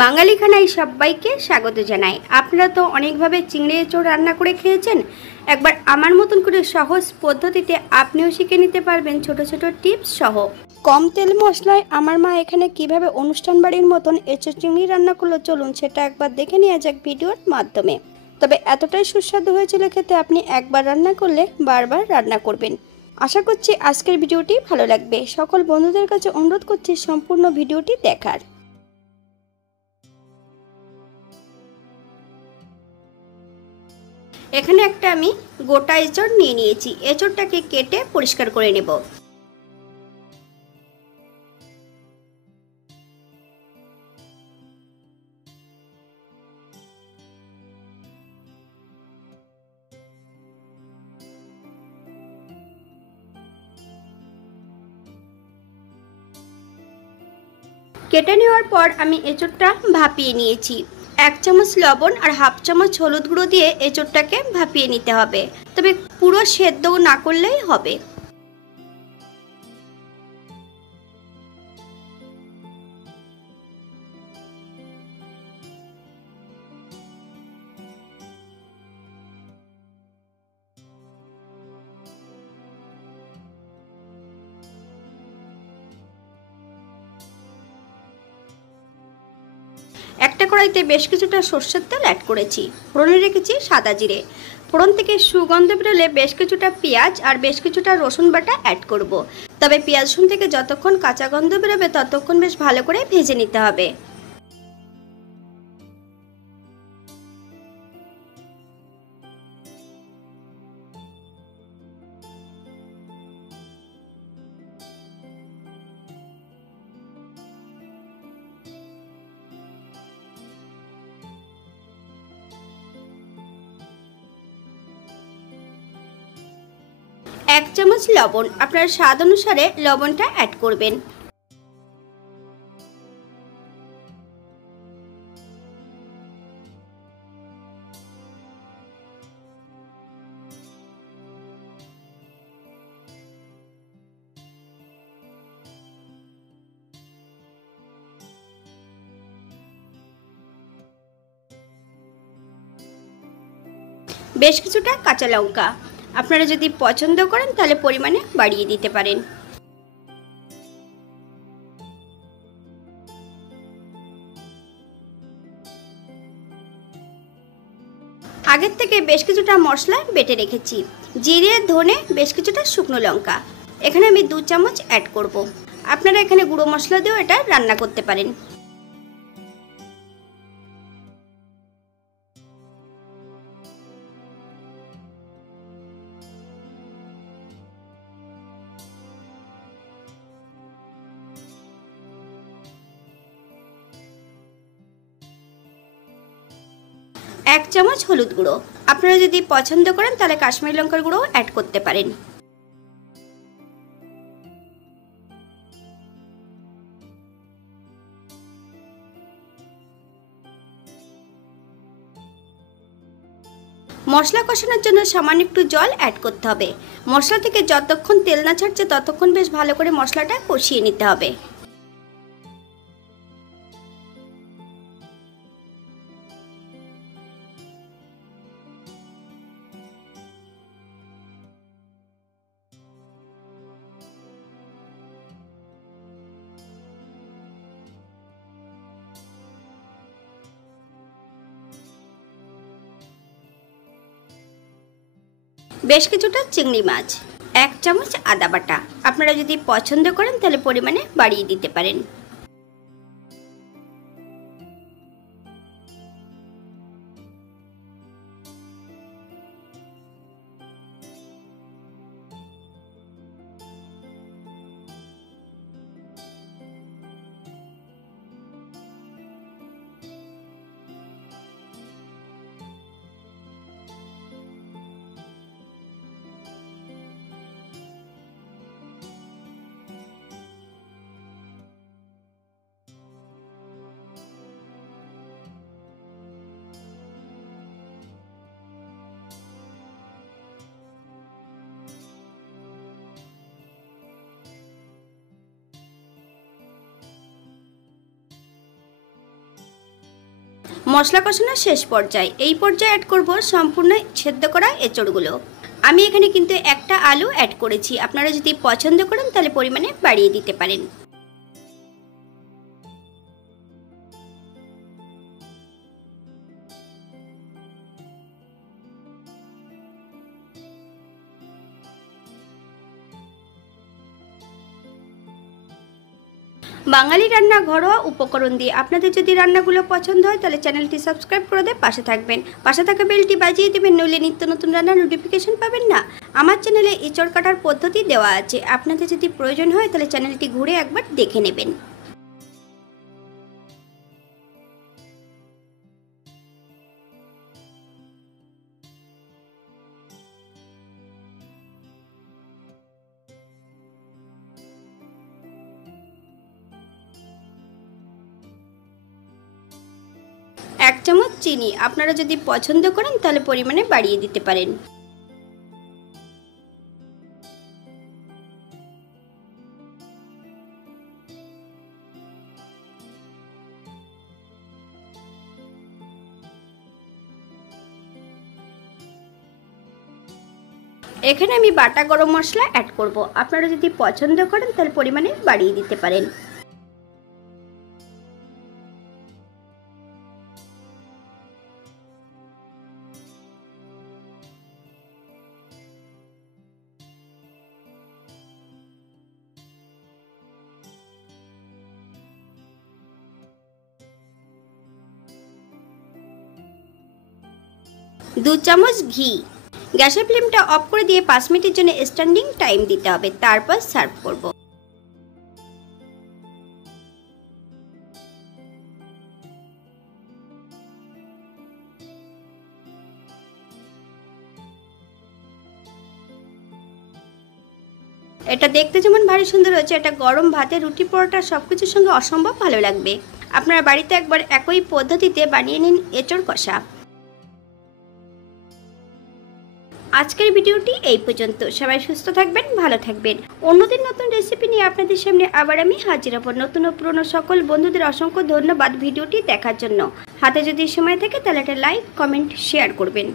বাঙালি খানায় সবাইকে স্বাগত জানাই। আপনারা তো অনেকভাবে চিংড়ি এঁচোড় রান্না করে খেয়েছেন। একবার আমার মতন করে সহজ পদ্ধতিতে আপনিও শিখে নিতে পারবেন ছোট ছোট টিপস সহ। কম তেল মশলায় আমার মা এখানে কিভাবে অনুষ্ঠান বাড়ির মতন এঁচোড় চিংড়ি রান্না করলো, চলুন সেটা একবার দেখে নেওয়া যাক ভিডিওর মাধ্যমে। তবে এতটাই সুস্বাদু হয়েছিল খেতে, আপনি একবার রান্না করলে বারবার রান্না করবেন। আশা করছি আজকের ভিডিওটি ভালো লাগবে। সকল বন্ধুদের কাছে অনুরোধ করছি সম্পূর্ণ ভিডিওটি দেখার। এখানে একটা আমি গোটা এঁচোড় নিয়ে নিয়েছি। এঁচোড়টাকে কেটে পরিষ্কার করে নেব। কেটে নেওয়ার পর আমি এঁচোড়টা ভাপিয়ে নিয়েছি। 1 চামচ লবণ আর হাফ চামচ হলুদ গুঁড়ো দিয়ে এঁচোড়টাকে ভাপিয়ে নিতে হবে, তবে পুরো সেদ্ধ না করলেই হবে। একটা কড়াইতে বেশ কিছুটা সর্ষের তেল অ্যাড করেছি। ফোড়নে রেখেছি সাদা জিরে। ফোড়ন থেকে সুগন্ধ বেরোলে বেশ কিছুটা পেঁয়াজ আর বেশ কিছুটা রসুন বাটা অ্যাড করব। তবে পেঁয়াজ রসুন থেকে যতক্ষণ কাঁচা গন্ধ বেরোবে ততক্ষণ বেশ ভালো করে ভেজে নিতে হবে। এক চামচ লবণ, আপনার স্বাদ অনুসারে লবণটা অ্যাড করবেন। বেশ কিছুটা কাঁচা লঙ্কা, আপনারা যদি পছন্দ করেন তাহলে পরিমাণে বাড়িয়ে দিতে পারেন। আগের থেকে বেশ কিছুটা মশলা বেটে রেখেছি। জিরে, ধনে, বেশ কিছুটা শুকনো লঙ্কা। এখানে আমি 2 চামচ অ্যাড করব। আপনারা এখানে গুঁড়ো মশলা দিয়েও এটা রান্না করতে পারেন। এক চামচ হলুদ গুঁড়ো, আপনারা যদি পছন্দ করেন তাহলে কাশ্মীরি লঙ্কার গুঁড়ো অ্যাড করতে পারেন। মশলা কষানোর জন্য সামান্য একটু জল অ্যাড করতে হবে। মশলা থেকে যতক্ষণ তেল না ছাড়ছে ততক্ষণ বেশ ভালো করে মশলাটা কষিয়ে নিতে হবে। বেশ কিছুটা চিংড়ি মাছ, 1 চামচ আদা বাটা, আপনারা যদি পছন্দ করেন তাহলে পরিমাণে বাড়িয়ে দিতে পারেন। মশলা কষানোর শেষ পর্যায়ে এই পর্যায়ে অ্যাড করব সম্পূর্ণ সেদ্ধ করা এঁচড়গুলো। আমি এখানে কিন্তু একটা আলু অ্যাড করেছি, আপনারা যদি পছন্দ করেন তাহলে পরিমাণে বাড়িয়ে দিতে পারেন। বাঙালি রান্না ঘরোয়া উপকরণ দিয়ে আপনাদের যদি রান্নাগুলো পছন্দ হয় তাহলে চ্যানেলটি সাবস্ক্রাইব করে দিয়ে পাশে থাকবেন, পাশে থাকা বেলটি বাজিয়ে দেবেন, নইলে নিত্য নতুন রান্নার নোটিফিকেশন পাবেন না। আমার চ্যানেলে এঁচড় কাটার পদ্ধতি দেওয়া আছে, আপনাদের যদি প্রয়োজন হয় তাহলে চ্যানেলটি ঘুরে একবার দেখে নেবেন। এক চামচ চিনি, আপনারা যদি পছন্দ করেন তাহলে পরিমাণে বাড়িয়ে দিতে পারেন। এখানে আমি বাটা গরম মশলা অ্যাড করব, আপনারা যদি পছন্দ করেন তাহলে পরিমাণে বাড়িয়ে দিতে পারেন। দু চামচ ঘি। গ্যাসের ফ্লেমটা অফ করে দিয়ে 5 মিনিটের জন্য স্ট্যান্ডিং টাইম দিতে হবে, তারপর সার্ভ করব। এটা দেখতে যেমন ভারী সুন্দর হয়েছে, এটা গরম ভাতে, রুটি, পরোটা সবকিছুর সঙ্গে অসম্ভব ভালো লাগবে। আপনারা বাড়িতে একবার একই পদ্ধতিতে বানিয়ে নিন এঁচড় কষা। আজকের ভিডিওটি এই পর্যন্ত। সবাই সুস্থ থাকবেন, ভালো থাকবেন। অন্যদিন নতুন রেসিপি নিয়ে আপনাদের সামনে আবার আমি হাজির হব। নতুন ও পুরনো সকল বন্ধুদের অসংখ্য ধন্যবাদ ভিডিওটি দেখার জন্য। হাতে যদি সময় থাকে তাহলে একটা লাইক, কমেন্ট, শেয়ার করবেন।